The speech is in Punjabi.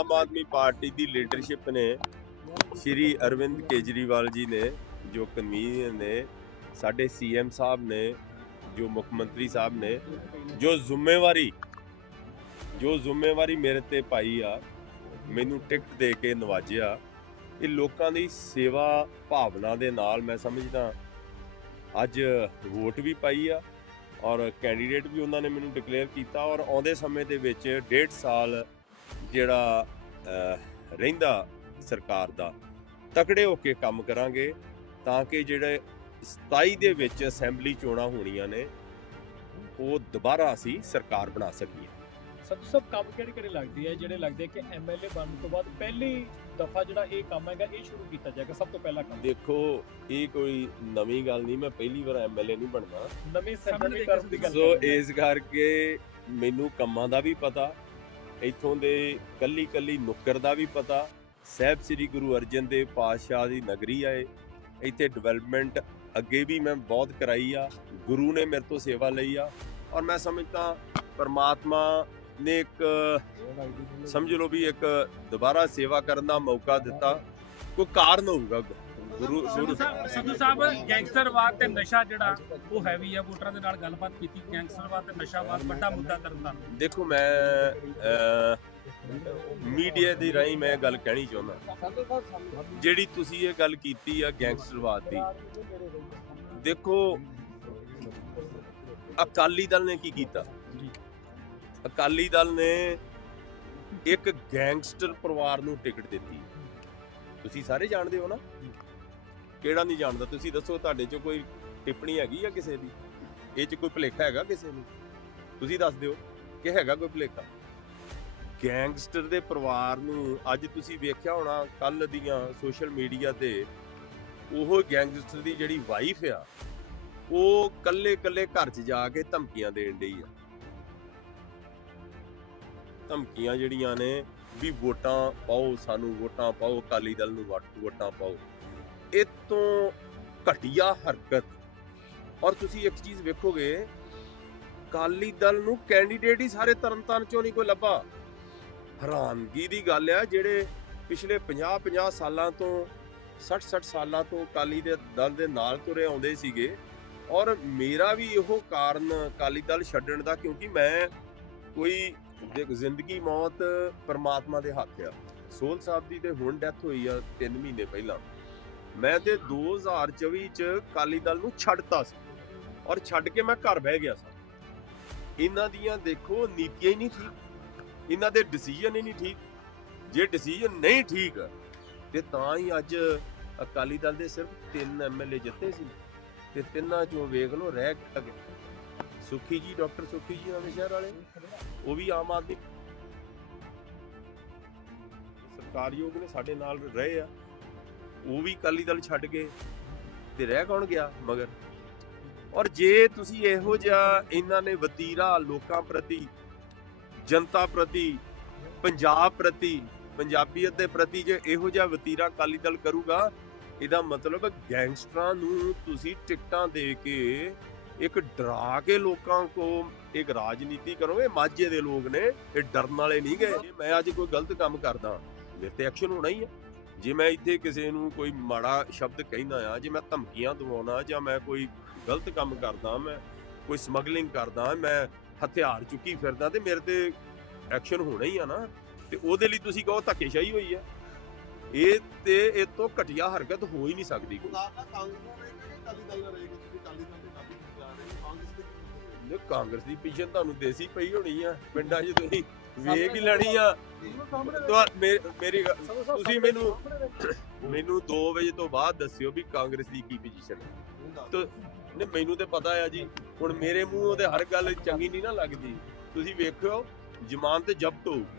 ਆਮ ਆਦਮੀ ਪਾਰਟੀ ਦੀ ਲੀਡਰਸ਼ਿਪ ਨੇ ਸ਼੍ਰੀ ਅਰਵਿੰਦ ਕੇਜਰੀਵਾਲ ਜੀ ਨੇ ਜੋ ਕਨਵੀਨਰ ਨੇ ਸਾਡੇ ਸੀਐਮ ਸਾਹਿਬ ਨੇ ਜੋ ਮੁੱਖ ਮੰਤਰੀ ਸਾਹਿਬ ਨੇ ਜੋ ਜ਼ਿੰਮੇਵਾਰੀ ਜੋ ਜ਼ਿੰਮੇਵਾਰੀ ਮੇਰੇ ਤੇ ਪਾਈ ਆ ਮੈਨੂੰ ਟਿਕਟ ਦੇ ਕੇ ਨਵਾਜਿਆ ਇਹ ਲੋਕਾਂ ਦੀ ਸੇਵਾ ਭਾਵਨਾ ਦੇ ਨਾਲ ਮੈਂ ਸਮਝਦਾ ਅੱਜ ਵੋਟ ਵੀ ਪਾਈ ਆ ਔਰ ਕੈਂਡੀਡੇਟ ਵੀ ਉਹਨਾਂ ਨੇ ਮੈਨੂੰ ਡਿਕਲੇਅਰ ਕੀਤਾ ਔਰ ਆਉਂਦੇ ਸਮੇਂ ਦੇ ਵਿੱਚ 1.5 ਸਾਲ ਜਿਹੜਾ ਰਹਿੰਦਾ ਸਰਕਾਰ ਦਾ ਤਕੜੇ ਹੋ ਕੇ ਕੰਮ ਕਰਾਂਗੇ ਤਾਂ ਕਿ ਜਿਹੜੇ 27 ਦੇ ਵਿੱਚ ਅਸੈਂਬਲੀ ਚੋਣਾਂ ਹੋਣੀਆਂ ਨੇ ਉਹ ਦੁਬਾਰਾ ਅਸੀਂ ਸਰਕਾਰ ਬਣਾ ਸਕੀਏ ਸਭ ਸਭ ਕੰਮ ਕਿਹੜੇ ਕਿਹੜੇ ਲੱਗਦੇ ਆ ਜਿਹੜੇ ਲੱਗਦੇ ਕਿ ਐਮਐਲਏ ਬਣਨ ਤੋਂ ਬਾਅਦ ਪਹਿਲੀ ਦਫਾ ਜਿਹੜਾ ਇਹ ਕੰਮ ਹੈਗਾ ਇਹ ਸ਼ੁਰੂ ਕੀਤਾ ਜਾਏਗਾ ਸਭ ਤੋਂ ਪਹਿਲਾ ਕੰਮ ਦੇਖੋ ਇਹ ਕੋਈ ਨਵੀਂ ਗੱਲ ਨਹੀਂ ਮੈਂ ਪਹਿਲੀ ਵਾਰ ਐਮਐਲਏ ਨਹੀਂ ਬਣਨਾ ਨਵੇਂ ਸਰਕਾਰ ਦੀ ਗੱਲ ਸੋ ਇਸ ਕਰਕੇ ਮੈਨੂੰ ਕੰਮਾਂ ਦਾ ਵੀ ਪਤਾ ਇੱਥੋਂ ਦੇ ਕੱਲੀ ਕੱਲੀ ਨੁੱਕਰ ਦਾ ਵੀ ਪਤਾ ਸਹਿਬ ਸ੍ਰੀ ਗੁਰੂ ਅਰਜਨ ਦੇਵ ਪਾਤਸ਼ਾਹ ਦੀ ਨਗਰੀ ਆਏ ਇੱਥੇ ਡਿਵੈਲਪਮੈਂਟ ਅੱਗੇ ਵੀ ਮੈਂ ਬਹੁਤ ਕਰਾਈ ਆ ਗੁਰੂ ਨੇ ਮੇਰੇ ਤੋਂ ਸੇਵਾ ਲਈ ਆ ਔਰ ਮੈਂ ਸਮਝਦਾ ਪਰਮਾਤਮਾ ਨੇ ਇੱਕ ਸਮਝ ਲਓ ਵੀ ਇੱਕ ਦੁਬਾਰਾ ਸੇਵਾ ਕਰਨ ਦਾ ਮੌਕਾ ਦਿੱਤਾ ਕੋਈ ਕਾਰਨ ਹੋਊਗਾ ਗੁਰੂ ਗੁਰੂ ਸਾਹਿਬ ਸਿੱਧੂ ਸਾਹਿਬ ਗੈਂਗਸਟਰਵਾਦ ਤੇ ਨਸ਼ਾ ਜਿਹੜਾ ਉਹ ਹੈਵੀ ਆ ਵੋਟਰਾਂ ਦੇ ਨਾਲ ਗੱਲਬਾਤ ਕੀਤੀ ਗੈਂਗਸਟਰਵਾਦ ਤੇ ਨਸ਼ਾਵਾਦ ਵੱਡਾ ਮੁੱਦਾ ਤਰਨਤਾਰਨ ਦੇਖੋ ਮੈਂ ਮੀਡੀਆ ਦੀ ਰਾਹੀਂ ਮੈਂ ਗੱਲ ਕਹਿਣੀ ਚਾਹੁੰਦਾ ਜਿਹੜੀ ਤੁਸੀਂ ਇਹ ਗੱਲ ਕੀਤੀ ਆ ਗੈਂਗਸਟਰਵਾਦ ਦੀ ਦੇਖੋ ਅਕਾਲੀ ਦਲ ਨੇ ਕੀ ਕੀਤਾ ਅਕਾਲੀ ਦਲ ਨੇ ਇੱਕ ਗੈਂਗਸਟਰ ਪਰਿਵਾਰ ਨੂੰ ਟਿਕਟ ਦਿੱਤੀ ਤੁਸੀਂ ਸਾਰੇ ਜਾਣਦੇ ਹੋ ਨਾ ਕਿਹੜਾ ਨਹੀਂ ਜਾਣਦਾ ਤੁਸੀਂ ਦੱਸੋ ਤੁਹਾਡੇ 'ਚ ਕੋਈ ਟਿੱਪਣੀ ਹੈਗੀ ਆ ਕਿਸੇ ਦੀ ਇਹ 'ਚ ਕੋਈ ਭਲੇਖਾ ਹੈਗਾ ਕਿਸੇ ਨੂੰ ਤੁਸੀਂ ਦੱਸ ਦਿਓ ਕਿ ਹੈਗਾ ਕੋਈ ਭਲੇਖਾ ਗੈਂਗਸਟਰ ਦੇ ਪਰਿਵਾਰ ਨੂੰ ਅੱਜ ਤੁਸੀਂ ਵੇਖਿਆ ਹੋਣਾ ਕੱਲ ਦੀਆਂ ਸੋਸ਼ਲ ਮੀਡੀਆ ਤੇ ਉਹ ਗੈਂਗਸਟਰ ਦੀ ਜਿਹੜੀ ਵਾਈਫ ਆ ਉਹ ਕੱਲੇ-ਕੱਲੇ ਘਰ 'ਚ ਜਾ ਕੇ ਧਮਕੀਆਂ ਦੇਣ ਦੀ ਆ ਧਮਕੀਆਂ ਜਿਹੜੀਆਂ ਨੇ ਵੀ ਵੋਟਾਂ ਪਾਓ ਸਾਨੂੰ ਵੋਟਾਂ ਪਾਓ ਅਕਾਲੀ ਦਲ ਨੂੰ ਵੋਟਾਂ ਪਾਓ ਇਹ ਤੋਂ ਘਟਿਆ ਹਰਕਤ ਔਰ ਤੁਸੀਂ ਇੱਕ ਚੀਜ਼ ਵੇਖੋਗੇ ਕਾਲੀ ਦਲ ਨੂੰ ਕੈਂਡੀਡੇਟ ਹੀ ਸਾਰੇ ਤਰਨਤਨ ਚੋਂ ਨਹੀਂ ਕੋਈ ਲੱਭਾ ਹੈਰਾਨਗੀ ਦੀ ਗੱਲ ਆ ਜਿਹੜੇ ਪਿਛਲੇ 50 50 ਸਾਲਾਂ ਤੋਂ 60 60 ਸਾਲਾਂ ਤੋਂ ਕਾਲੀ ਦੇ ਦਲ ਦੇ ਨਾਲ ਤੁਰੇ ਆਉਂਦੇ ਸੀਗੇ ਔਰ ਮੇਰਾ ਵੀ ਇਹੋ ਕਾਰਨ ਕਾਲੀ ਦਲ ਛੱਡਣ ਦਾ ਕਿਉਂਕਿ ਮੈਂ ਕੋਈ ਜ਼ਿੰਦਗੀ ਮੌਤ ਪਰਮਾਤਮਾ ਦੇ ਹੱਥ ਆ ਸੋਲ ਸਾਹਿਬ ਦੀ ਤੇ ਹੁਣ ਡੈਥ ਹੋਈ ਆ 3 ਮਹੀਨੇ ਪਹਿਲਾਂ ਮੈਂ ਤੇ 2024 ਚ ਕਾਲੀ ਦਲ ਨੂੰ ਛੱਡਤਾ ਸੀ ਔਰ ਛੱਡ ਕੇ ਮੈਂ ਘਰ ਬਹਿ ਗਿਆ ਸੀ ਇਹਨਾਂ ਦੀਆਂ ਦੇਖੋ ਨੀਤੀਆਂ ਹੀ ਨਹੀਂ ਠੀਕ ਇਹਨਾਂ ਦੇ ਡਿਸੀਜਨ ਹੀ ਨਹੀਂ ਠੀਕ ਜੇ ਡਿਸੀਜਨ ਨਹੀਂ ਠੀਕ ਤੇ ਤਾਂ ਹੀ ਅੱਜ ਅਕਾਲੀ ਦਲ ਦੇ ਸਿਰਫ 3 ਐਮਐਲਏ ਜਿੱਤੇ ਸੀ ਤੇ ਤਿੰਨਾਂ ਚੋਂ ਵੇਖ ਲਓ ਰਹਿ ਗਏ ਸੁਖੀ ਜੀ ਡਾਕਟਰ ਸੁਖੀ ਜੀ ਆਵੇ ਸ਼ਹਿਰ ਵਾਲੇ ਉਹ ਵੀ ਆਮ ਆਦਮੀ ਸਰਕਾਰੀ ਯੋਗ ਨੇ ਸਾਡੇ ਨਾਲ ਰਹੇ ਆ ਉਹ ਵੀ ਕਾਲੀ ਦਲ ਛੱਡ ਗਏ ਤੇ ਰਹਿ ਕੌਣ ਗਿਆ ਮਗਰ ਔਰ ਜੇ ਤੁਸੀਂ ਇਹੋ ਜਿਹਾ ਇਹਨਾਂ ਨੇ ਵਤੀਰਾ ਲੋਕਾਂ ਪ੍ਰਤੀ ਜਨਤਾ ਪ੍ਰਤੀ ਪੰਜਾਬ ਪ੍ਰਤੀ ਪੰਜਾਬੀਅਤ ਦੇ ਪ੍ਰਤੀ ਜੇ ਇਹੋ ਜਿਹਾ ਵਤੀਰਾ ਕਾਲੀ ਦਲ ਕਰੂਗਾ ਇਹਦਾ ਮਤਲਬ ਗੈਂਗਸਟਰਾਂ ਨੂੰ ਤੁਸੀਂ ਟਿਕਟਾਂ ਦੇ ਕੇ ਇੱਕ ਡਰਾ ਕੇ ਲੋਕਾਂ ਕੋ ਇੱਕ ਰਾਜਨੀਤੀ ਕਰੋਗੇ ਮਾਝੇ ਦੇ ਲੋਕ ਨੇ ਇਹ ਡਰਨ ਵਾਲੇ ਨਹੀਂ ਗਏ ਜੇ ਮੈਂ ਅੱਜ ਕੋਈ ਗਲਤ ਕੰਮ ਕਰਦਾ ਮੇਰੇ ਤੇ ਐਕਸ਼ਨ ਹੋਣਾ ਹੀ ਹੈ ਜੇ ਮੈਂ ਇੱਥੇ ਕਿਸੇ ਨੂੰ ਕੋਈ ਮਾੜਾ ਸ਼ਬਦ ਕਹਿੰਦਾ ਆ ਜੇ ਮੈਂ ਧਮਕੀਆਂ ਦਵਾਉਣਾ ਜਾਂ ਮੈਂ ਕੋਈ ਗਲਤ ਕੰਮ ਕਰਦਾ ਮੈਂ ਕੋਈ ਸਮਗਲਿੰਗ ਕਰਦਾ ਮੈਂ ਹਥਿਆਰ ਚੁੱਕੀ ਫਿਰਦਾ ਤੇ ਮੇਰੇ ਤੇ ਐਕਸ਼ਨ ਹੋਣਾ ਹੀ ਆ ਨਾ ਤੇ ਉਹਦੇ ਲਈ ਤੁਸੀਂ ਕਹੋ ਧੱਕੇਸ਼ਾਹੀ ਹੋਈ ਆ ਇਹ ਤੇ ਇਹ ਤੋਂ ਘਟੀਆ ਹਰਕਤ ਹੋ ਹੀ ਨਹੀਂ ਸਕਦੀ ਕੋਈ ਕਾਂਗਰਸ ਦੀ ਪਿੱਛੇ ਤੁਹਾਨੂੰ ਦੇਸੀ ਪਈ ਹੋਣੀ ਆ ਪਿੰਡਾਂ 'ਚ ਤੁਸੀਂ ਵੇਖ ਹੀ ਲੜੀ ਆ ਤੁਹਾ- ਮੇਰੀ ਤੁਸੀਂ ਮੈਨੂੰ ਮੈਨੂੰ 2 ਵਜੇ ਤੋਂ ਬਾਅਦ ਦੱਸਿਓ ਵੀ ਕਾਂਗਰਸ ਦੀ ਕੀ ਪੋਜੀਸ਼ਨ ਹੈ ਤੇ ਮੈਨੂੰ ਤੇ ਪਤਾ ਆ ਜੀ ਹੁਣ ਮੇਰੇ ਮੂੰਹੋਂ ਤੇ ਹਰ ਗੱਲ ਚੰਗੀ ਨਹੀਂ ਨਾ ਲੱਗਦੀ ਤੁਸੀਂ ਵੇਖਿਓ ਜ਼ਮਾਨ ਤੇ ਜ਼ਬਤ ਹੋਊਗੀ